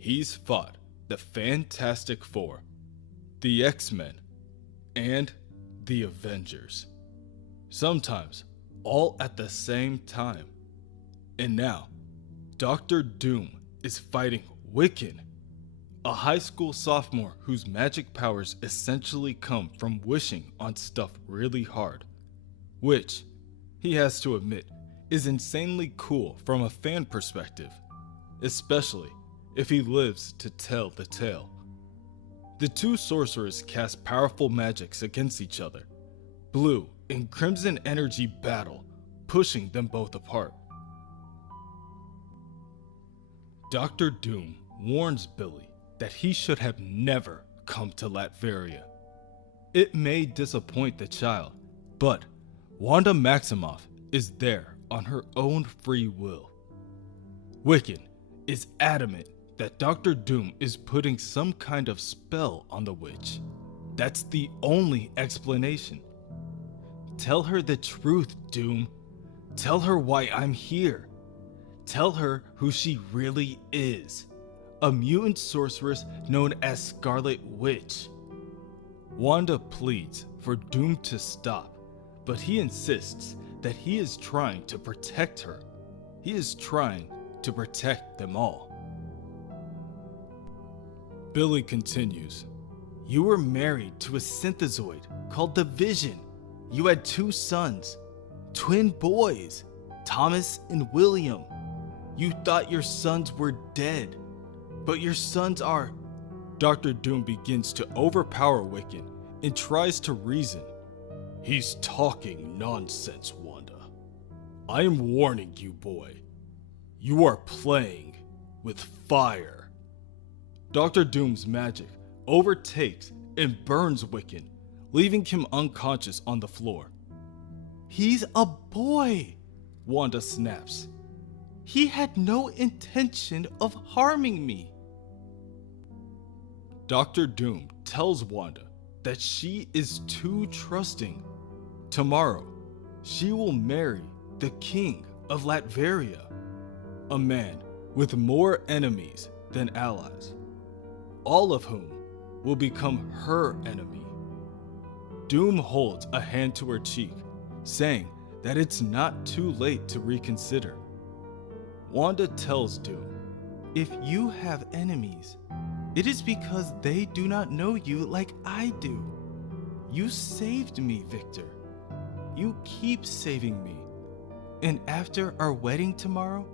he's fought the Fantastic Four, the X-Men, and the Avengers. Sometimes all at the same time. And now, Doctor Doom is fighting Wiccan, a high school sophomore whose magic powers essentially come from wishing on stuff really hard, which, he has to admit, is insanely cool from a fan perspective, especially if he lives to tell the tale. The two sorcerers cast powerful magics against each other. Blue and crimson energy battle, pushing them both apart. Dr. Doom warns Billy that he should have never come to Latveria. It may disappoint the child, but Wanda Maximoff is there on her own free will. Wiccan is adamant that Dr. Doom is putting some kind of spell on the witch. That's the only explanation. Tell her the truth, Doom. Tell her why I'm here. Tell her who she really is. A mutant sorceress known as Scarlet Witch. Wanda pleads for Doom to stop, but he insists that he is trying to protect her. He is trying to protect them all. Billy continues. You were married to a synthezoid called the Vision. You had 2 sons, twin boys, Thomas and William. You thought your sons were dead, but your sons are... Dr. Doom begins to overpower Wiccan and tries to reason. He's talking nonsense, Wanda. I am warning you, boy. You are playing with fire. Dr. Doom's magic overtakes and burns Wiccan, leaving him unconscious on the floor. He's a boy, Wanda snaps. He had no intention of harming me. Dr. Doom tells Wanda that she is too trusting. Tomorrow, she will marry the king of Latveria, a man with more enemies than allies, all of whom will become her enemy. Doom holds a hand to her cheek, saying that it's not too late to reconsider. Wanda tells Doom, if you have enemies, it is because they do not know you like I do. You saved me, Victor. You keep saving me. And after our wedding tomorrow,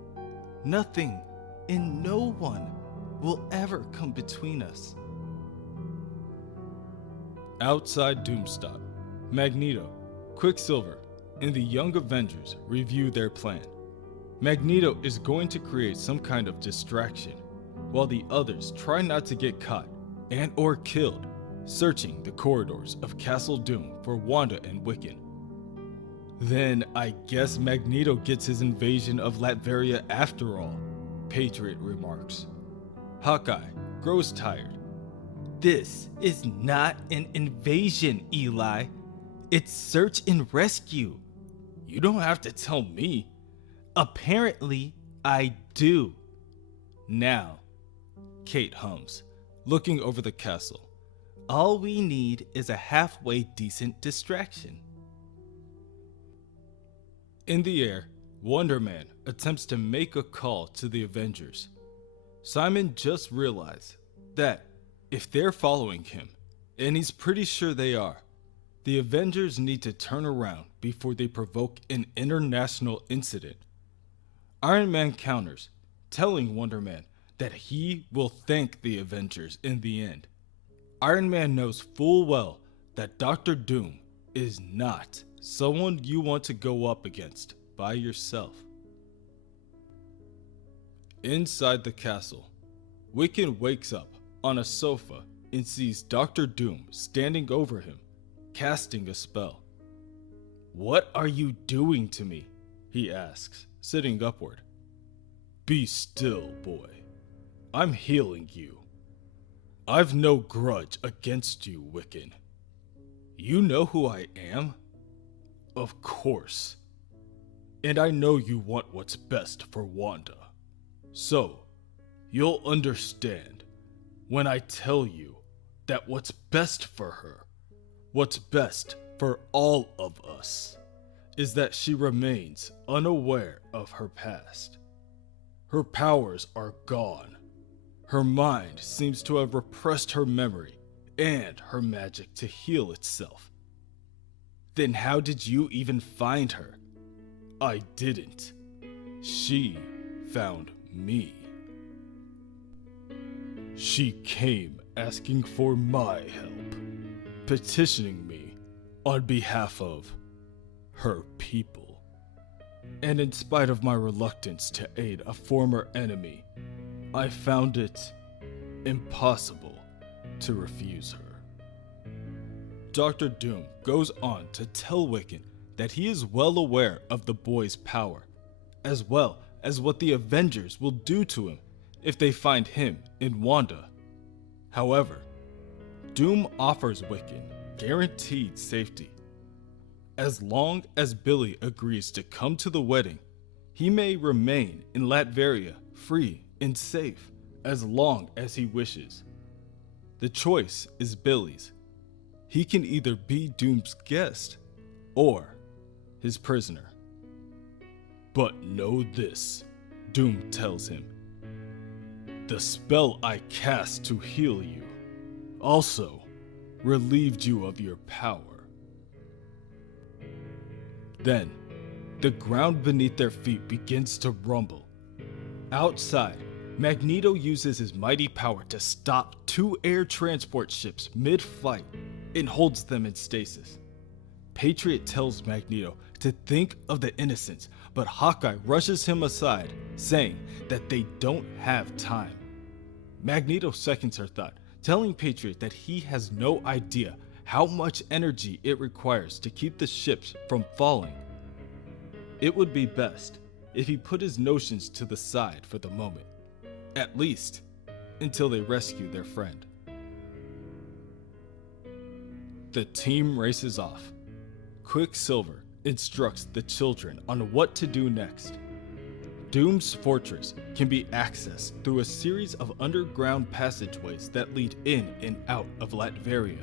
nothing and no one will ever come between us. Outside Doomstop, Magneto, Quicksilver, and the Young Avengers review their plan. Magneto is going to create some kind of distraction, while the others try not to get caught and or killed, searching the corridors of Castle Doom for Wanda and Wiccan. Then I guess Magneto gets his invasion of Latveria after all, Patriot remarks. Hawkeye grows tired. This is not an invasion, Eli. It's search and rescue. You don't have to tell me. Apparently, I do. Now, Kate hums, looking over the castle. All we need is a halfway decent distraction. In the air, Wonder Man attempts to make a call to the Avengers. Simon just realized that if they're following him, and he's pretty sure they are, the Avengers need to turn around before they provoke an international incident. Iron Man counters, telling Wonder Man that he will thank the Avengers in the end. Iron Man knows full well that Dr. Doom is not someone you want to go up against by yourself. Inside the castle, Wiccan wakes up on a sofa and sees Dr. Doom standing over him, casting a spell. What are you doing to me? He asks, sitting upward. Be still, boy. I'm healing you. I've no grudge against you, Wiccan. You know who I am? Of course. And I know you want what's best for Wanda. So, You'll understand when I tell you that what's best for her, what's best for all of us, is that she remains unaware of her past. Her powers are gone. Her mind seems to have repressed her memory and her magic to heal itself. Then how did you even find her? I didn't. She found me. She came asking for my help, petitioning me on behalf of her people. And in spite of my reluctance to aid a former enemy, I found it impossible to refuse her. Dr. Doom goes on to tell Wiccan that he is well aware of the boy's power, as well as what the Avengers will do to him if they find him in Wanda. However, Doom offers Wiccan guaranteed safety. As long as Billy agrees to come to the wedding, he may remain in Latveria free and safe as long as he wishes. The choice is Billy's. He can either be Doom's guest or his prisoner. But know this, Doom tells him. The spell I cast to heal you also relieved you of your power. Then, the ground beneath their feet begins to rumble. Outside, Magneto uses his mighty power to stop 2 air transport ships mid-flight and holds them in stasis. Patriot tells Magneto to think of the innocents, but Hawkeye rushes him aside, saying that they don't have time. Magneto seconds her thought, telling Patriot that he has no idea how much energy it requires to keep the ships from falling. It would be best if he put his notions to the side for the moment, at least until they rescue their friend. The team races off. Quicksilver instructs the children on what to do next. Doom's fortress can be accessed through a series of underground passageways that lead in and out of Latveria,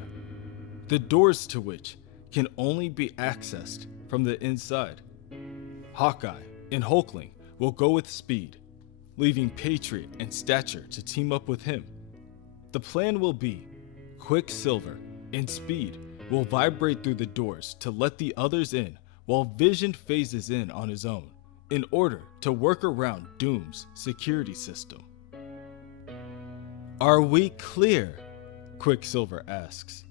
the doors to which can only be accessed from the inside. Hawkeye and Hulkling will go with Speed, leaving Patriot and Stature to team up with him. The plan will be Quicksilver and Speed will vibrate through the doors to let the others in, while Vision phases in on his own in order to work around Doom's security system. Are we clear? Quicksilver asks.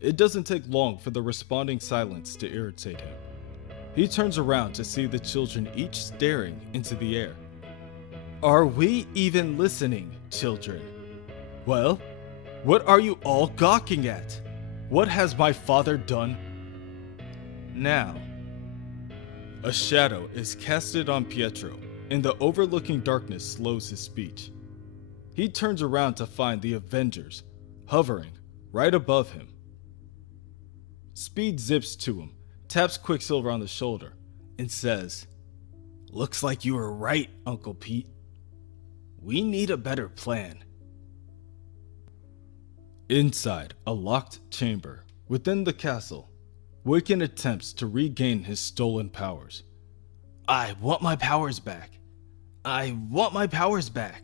It doesn't take long for the responding silence to irritate him. He turns around to see the children each staring into the air. Are we even listening, children? Well, what are you all gawking at? What has my father done? Now, a shadow is casted on Pietro, and the overlooking darkness slows his speech. He turns around to find the Avengers hovering right above him. Speed zips to him, taps Quicksilver on the shoulder, and says, "Looks like you were right, Uncle Pete. We need a better plan." Inside a locked chamber within the castle, Wiccan attempts to regain his stolen powers. I want my powers back. I want my powers back.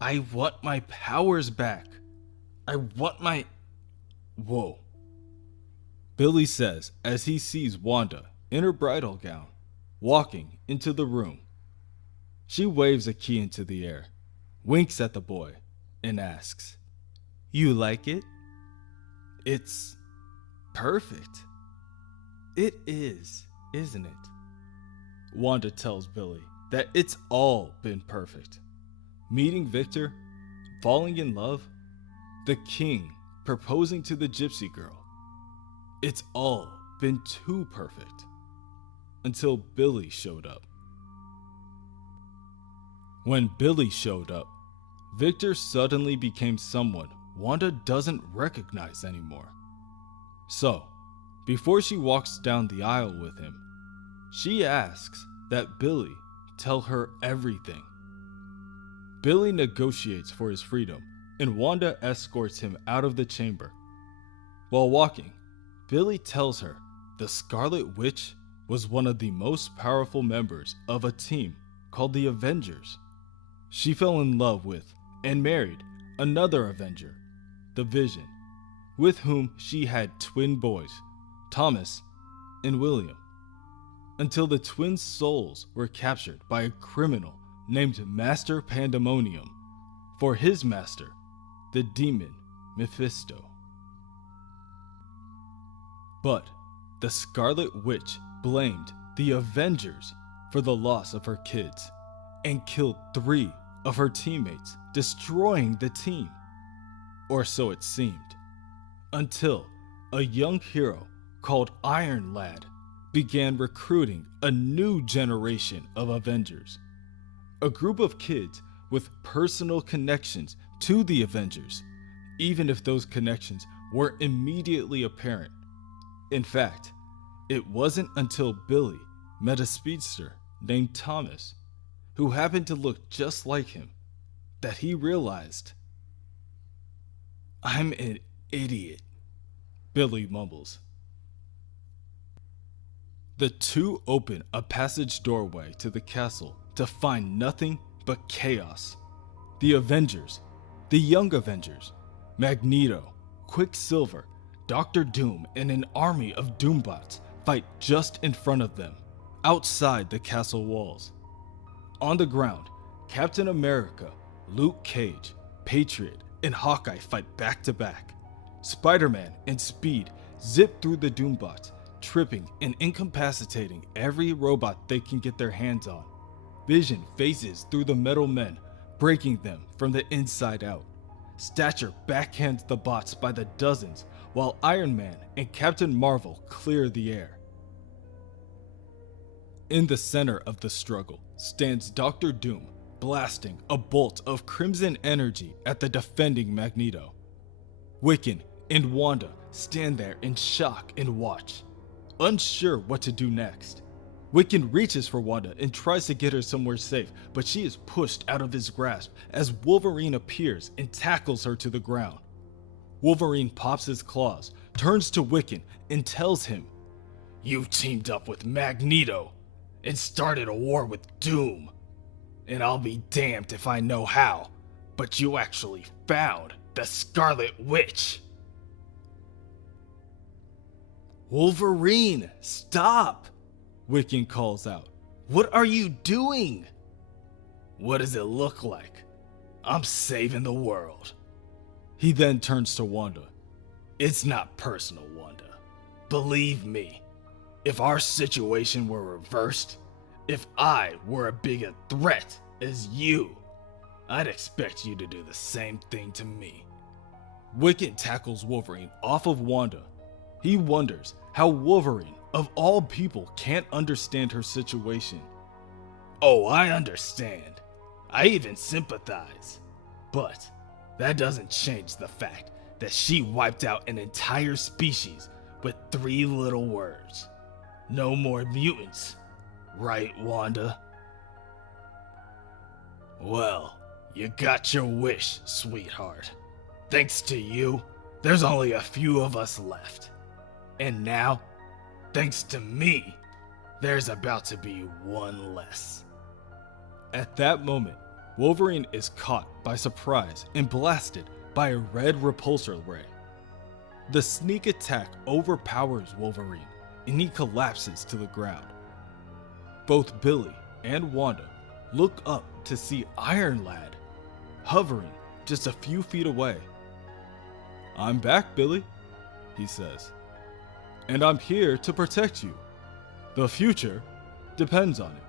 I want my powers back. I want my... Whoa. Billy says as he sees Wanda in her bridal gown, walking into the room. She waves a key into the air, winks at the boy, and asks, "You like it?" "It's perfect." "It is, isn't it?" Wanda tells Billy that it's all been perfect. Meeting Victor, falling in love, the king proposing to the gypsy girl. It's all been too perfect. Until Billy showed up. When Billy showed up, Victor suddenly became someone Wanda doesn't recognize anymore. So, before she walks down the aisle with him, she asks that Billy tell her everything. Billy negotiates for his freedom, and Wanda escorts him out of the chamber. While walking, Billy tells her the Scarlet Witch was one of the most powerful members of a team called the Avengers. She fell in love with and married another Avenger, the Vision, with whom she had twin boys, Thomas and William, until the twin souls were captured by a criminal named Master Pandemonium for his master, the demon Mephisto. But the Scarlet Witch blamed the Avengers for the loss of her kids and killed 3 of her teammates, destroying the team. Or so it seemed, until a young hero called Iron Lad began recruiting a new generation of Avengers. A group of kids with personal connections to the Avengers, even if those connections weren't immediately apparent. In fact, it wasn't until Billy met a speedster named Thomas, who happened to look just like him, that he realized. "I'm an idiot," Billy mumbles. The two open a passage doorway to the castle to find nothing but chaos. The Avengers, the Young Avengers, Magneto, Quicksilver, Dr. Doom, and an army of Doombots fight just in front of them, outside the castle walls. On the ground, Captain America, Luke Cage, Patriot, and Hawkeye fight back to back. Spider-Man and Speed zip through the Doombots, tripping and incapacitating every robot they can get their hands on. Vision phases through the metal men, breaking them from the inside out. Stature backhands the bots by the dozens, while Iron Man and Captain Marvel clear the air. In the center of the struggle stands Dr. Doom, blasting a bolt of crimson energy at the defending Magneto. Wiccan and Wanda stand there in shock and watch, unsure what to do next. Wiccan reaches for Wanda and tries to get her somewhere safe, but she is pushed out of his grasp as Wolverine appears and tackles her to the ground. Wolverine pops his claws, turns to Wiccan, and tells him, "You teamed up with Magneto and started a war with Doom. And I'll be damned if I know how, but you actually found the Scarlet Witch." "Wolverine, stop!" Wiccan calls out. "What are you doing?" "What does it look like? I'm saving the world." He then turns to Wanda. "It's not personal, Wanda. Believe me, if our situation were reversed, if I were a bigger threat as you, I'd expect you to do the same thing to me." Wiccan tackles Wolverine off of Wanda. He wonders how Wolverine, of all people, can't understand her situation. "Oh, I understand. I even sympathize. But that doesn't change the fact that she wiped out an entire species with 3 little words. No more mutants. Right, Wanda?" "Well, you got your wish, sweetheart. Thanks to you, there's only a few of us left. And now, thanks to me, there's about to be one less." At that moment, Wolverine is caught by surprise and blasted by a red repulsor ray. The sneak attack overpowers Wolverine, and he collapses to the ground. Both Billy and Wanda look up to see Iron Lad hovering just a few feet away. "I'm back, Billy," he says, "and I'm here to protect you. The future depends on it."